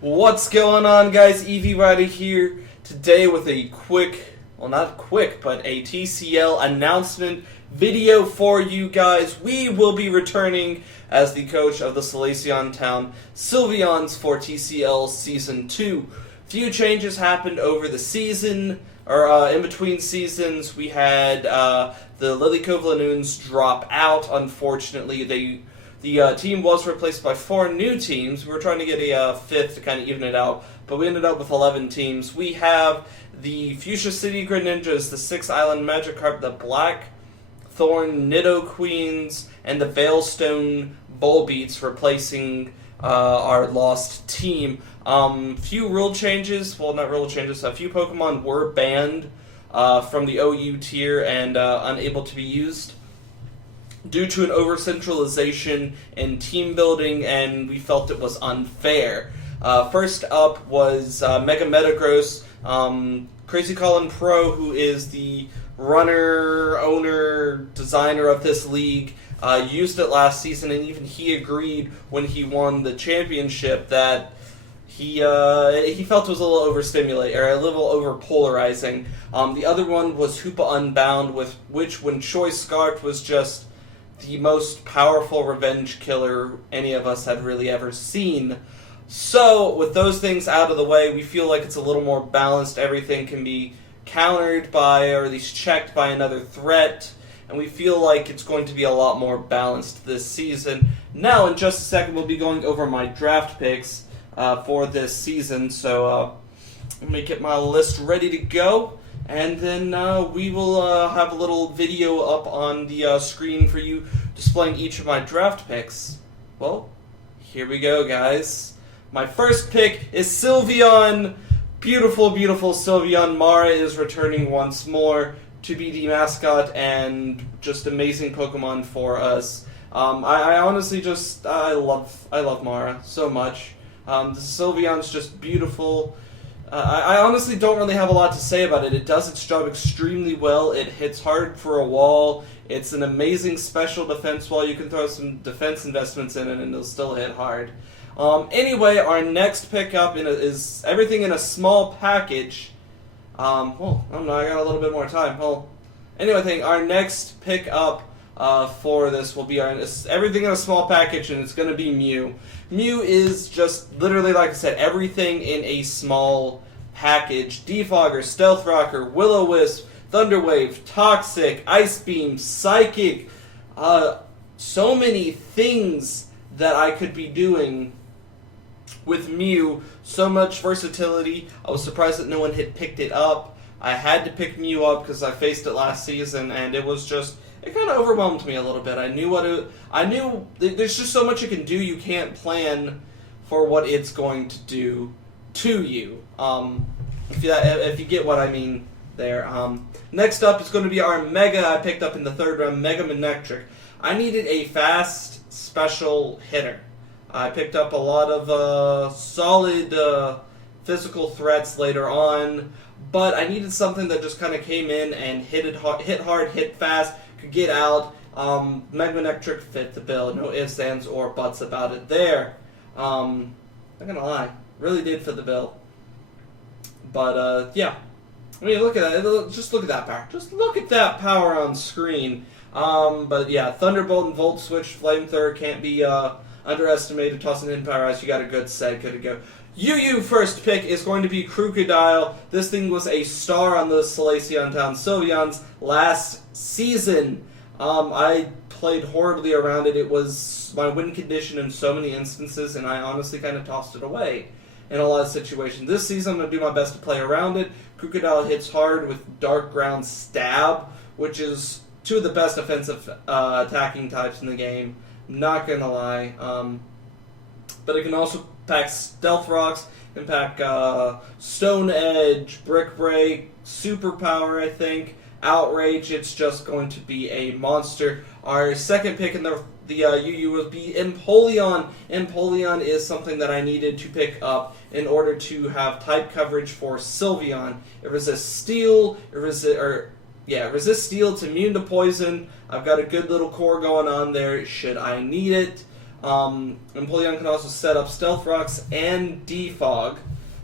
What's going on, guys? Eevee Rider here today with a quick, well, not quick, but a TCL announcement video for you guys. We will be returning as the coach of the Solaceon town Sylveons for TCL Season 2. Few changes happened over the season, or in between seasons. We had the Lily Cove drop out, unfortunately. The team was replaced by 4 new teams. We were trying to get a fifth to kind of even it out, but we ended up with 11 teams. We have the Fuchsia City Greninjas, the 6 Island Magikarp, the Blackthorn Nidoqueens, and the Veilstone Bullbeats replacing our lost team. Few rule changes, well, not rule changes, a few Pokemon were banned from the OU tier and unable to be used due to an over-centralization in team building, and we felt it was unfair. First up was Mega-Manectric, Crazy Colin Pro, who is the runner, owner, designer of this league, used it last season, and even he agreed when he won the championship that he felt it was a little overstimulating, or a little over-polarizing. The other one was Hoopa Unbound, with which, when Choice Scarf was just the most powerful revenge killer any of us had really ever seen. So, with those things out of the way, we feel like it's a little more balanced. Everything can be countered by, or at least checked by, another threat, and we feel like it's going to be a lot more balanced this season. Now, in just a second, we'll be going over my draft picks for this season, so let me get my list ready to go. And then we will have a little video up on the screen for you displaying each of my draft picks. Well, here we go, guys. My first pick is Sylveon. Beautiful, beautiful Sylveon. Mara is returning once more to be the mascot, and just amazing Pokemon for us. I honestly just, I love Mara so much. The Sylveon's just beautiful. I honestly don't really have a lot to say about it. It does its job extremely well. It hits hard for a wall. It's an amazing special defense wall. You can throw some defense investments in it and it'll still hit hard. Anyway, our next pickup is everything in a small package. Well, I don't know, I got a little bit more time. Well, anyway, I think our next pickup for this will be everything in a small package, and it's going to be Mew. Mew is just literally, like I said, everything in a small package. Defogger, Stealth Rocker, Will-O-Wisp, Thunderwave, Toxic, Ice Beam, Psychic. So many things that I could be doing with Mew. So much versatility. I was surprised that no one had picked it up. I had to pick Mew up because I faced it last season, and it was just, it kind of overwhelmed me a little bit. I knew there's just so much it can do. You can't plan for what it's going to do to you. If you get what I mean there. Next up is going to be our Mega. I picked up in the 3rd round, Mega-Manectric. I needed a fast special hitter. I picked up a lot of solid physical threats later on, but I needed something that just kind of came in and hit hard, hit fast, could get out. Mega-Manectric fit the bill. No ifs, ands, or buts about it there. Not gonna lie, really did fit the bill. But yeah, I mean, look at that. Just look at that power. Just look at that power on screen. But yeah, Thunderbolt and Volt Switch, Flamethrower can't be underestimated. Tossing in Power Ice, you got a good set, good to go. UU first pick is going to be Krookodile. This thing was a star on the Solaceon Town Sylveons last season. I played horribly around it. It was my win condition in so many instances, and I honestly kind of tossed it away in a lot of situations. This season, I'm going to do my best to play around it. Krookodile hits hard with Dark Ground Stab, which is 2 of the best offensive attacking types in the game. Not going to lie. But it can also pack Stealth Rocks, can pack Stone Edge, Brick Break, Superpower, I think, Outrage. It's just going to be a monster. Our second pick in the UU will be Empoleon. Empoleon is something that I needed to pick up in order to have type coverage for Sylveon. It resists Steel, resists Steel, it's immune to Poison. I've got a good little core going on there should I need it. Empoleon can also set up Stealth Rocks and Defog,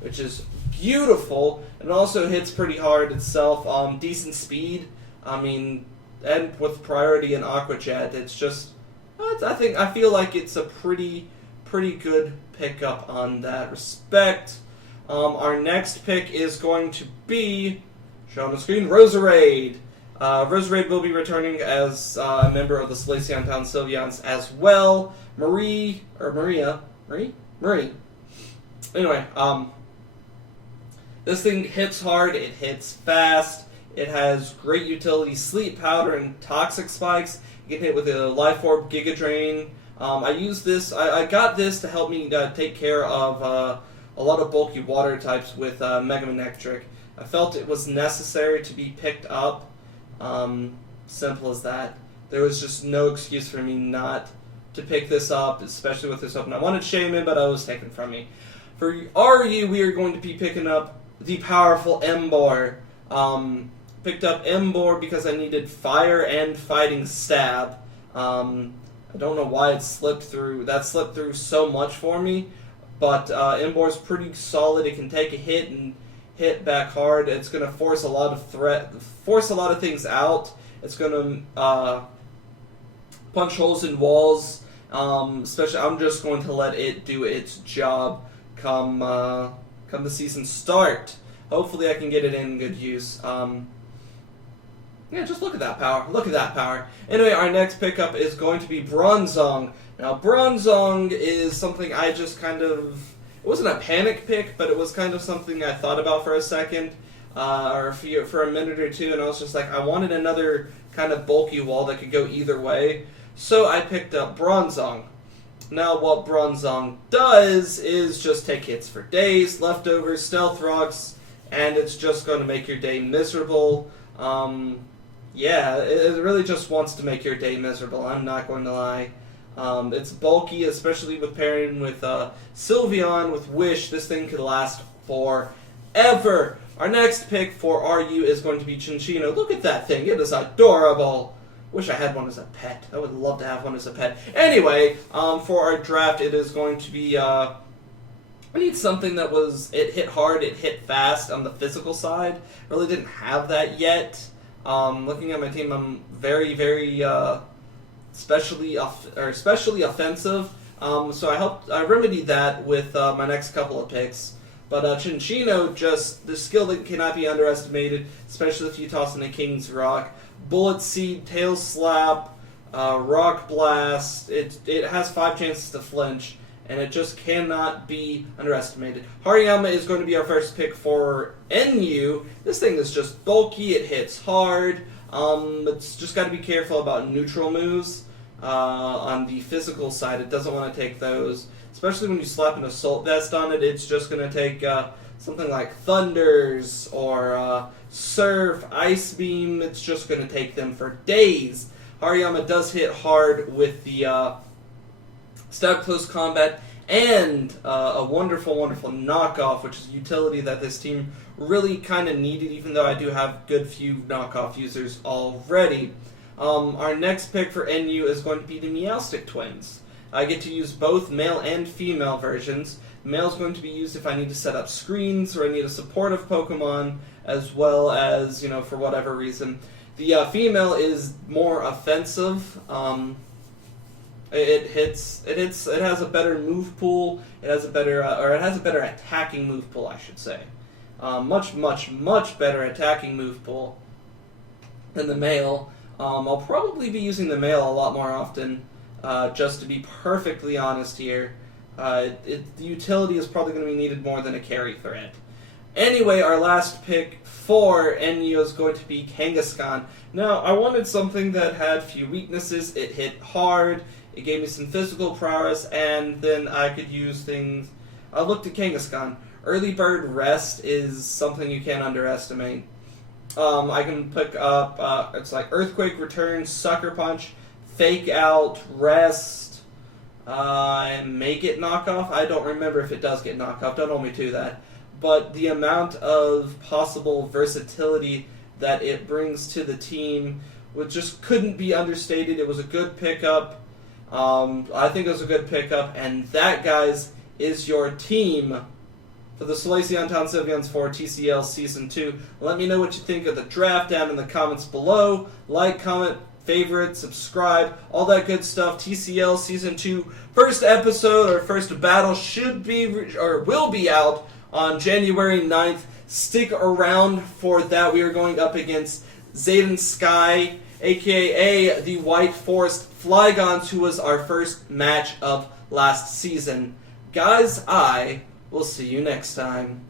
which is beautiful. It also hits pretty hard itself. Decent speed. I mean, and with priority and Aqua Jet, it's just. I feel like it's a pretty good pickup on that respect. Our next pick is going to be, show on the screen, Roserade. Roserade will be returning as a member of the Solaceon Town Sylveons as well. Marie. Anyway, this thing hits hard, it hits fast, it has great utility, Sleep Powder and Toxic Spikes. You can hit with a Life Orb, Giga Drain. I use this, I got this to help me take care of a lot of bulky water types with Mega-Manectric. I felt it was necessary to be picked up. Simple as that. There was just no excuse for me not to pick this up, especially with this open. I wanted Shaman, but it was taken from me. For RU, we are going to be picking up the powerful Emboar. Picked up Emboar because I needed Fire and Fighting Stab. I don't know why it slipped through. That slipped through so much for me, but Emboar's pretty solid. It can take a hit and hit back hard. It's going to force a lot of things out. It's going to punch holes in walls. Especially, I'm just going to let it do its job come the season start. Hopefully, I can get it in good use. Yeah, just look at that power. Look at that power. Anyway, our next pickup is going to be Bronzong. Now, Bronzong is something I just kind of. It wasn't a panic pick, but it was kind of something I thought about for a second, or for a minute or two, and I was just like, I wanted another kind of bulky wall that could go either way, so I picked up Bronzong. Now, what Bronzong does is just take hits for days, leftovers, Stealth Rocks, and it's just going to make your day miserable. Yeah, it really just wants to make your day miserable, I'm not going to lie. It's bulky, especially with pairing with Sylveon, with Wish. This thing could last forever. Our next pick for RU is going to be Cinccino. Look at that thing. It is adorable. Wish I had one as a pet. I would love to have one as a pet. Anyway, for our draft, it is going to be... I need something that was... It hit hard, it hit fast on the physical side. Really didn't have that yet. Looking at my team, I'm very especially offensive. So I remedied that with my next couple of picks. But Cinccino, just the skill that cannot be underestimated, especially if you toss in a King's Rock. Bullet Seed, Tail Slap, Rock Blast. It has 5 chances to flinch, and it just cannot be underestimated. Hariyama is going to be our first pick for NU. This thing is just bulky, it hits hard. It's just got to be careful about neutral moves. On the physical side, it doesn't want to take those. Especially when you slap an Assault Vest on it, it's just going to take something like Thunders or Surf, Ice Beam. It's just going to take them for days. Hariyama does hit hard with the Stab Close Combat and a wonderful knockoff, which is a utility that this team really kind of needed, even though I do have good few knockoff users already. Our next pick for NU is going to be the Meowstic twins. I get to use both male and female versions. Male is going to be used if I need to set up screens or I need a supportive Pokemon, as well as, for whatever reason. The female is more offensive. It has a better move pool. It has a better attacking move pool, I should say. Much better attacking move pool than the male. I'll probably be using the male a lot more often, just to be perfectly honest here. The utility is probably going to be needed more than a carry threat. Anyway, our last pick for NU is going to be Kangaskhan. Now, I wanted something that had few weaknesses. It hit hard, it gave me some physical prowess, and then I could use things... I looked at Kangaskhan. Early Bird Rest is something you can't underestimate. I can pick up, it's like Earthquake, Return, Sucker Punch, Fake Out, Rest, and may get knockoff. I don't remember if it does get knockoff, don't hold me to that. But the amount of possible versatility that it brings to the team just couldn't be understated. It was a good pickup. I think it was a good pickup, and that, guys, is your team for the Solaceon Town Sylveons for TCL Season 2. Let me know what you think of the draft down in the comments below. Like, comment, favorite, subscribe, all that good stuff. TCL Season 2 first episode or first battle should be or will be out on January 9th. Stick around for that. We are going up against Zayden Sky, aka the White Forest Flygons, who was our first match of last season. Guys, I will see you next time.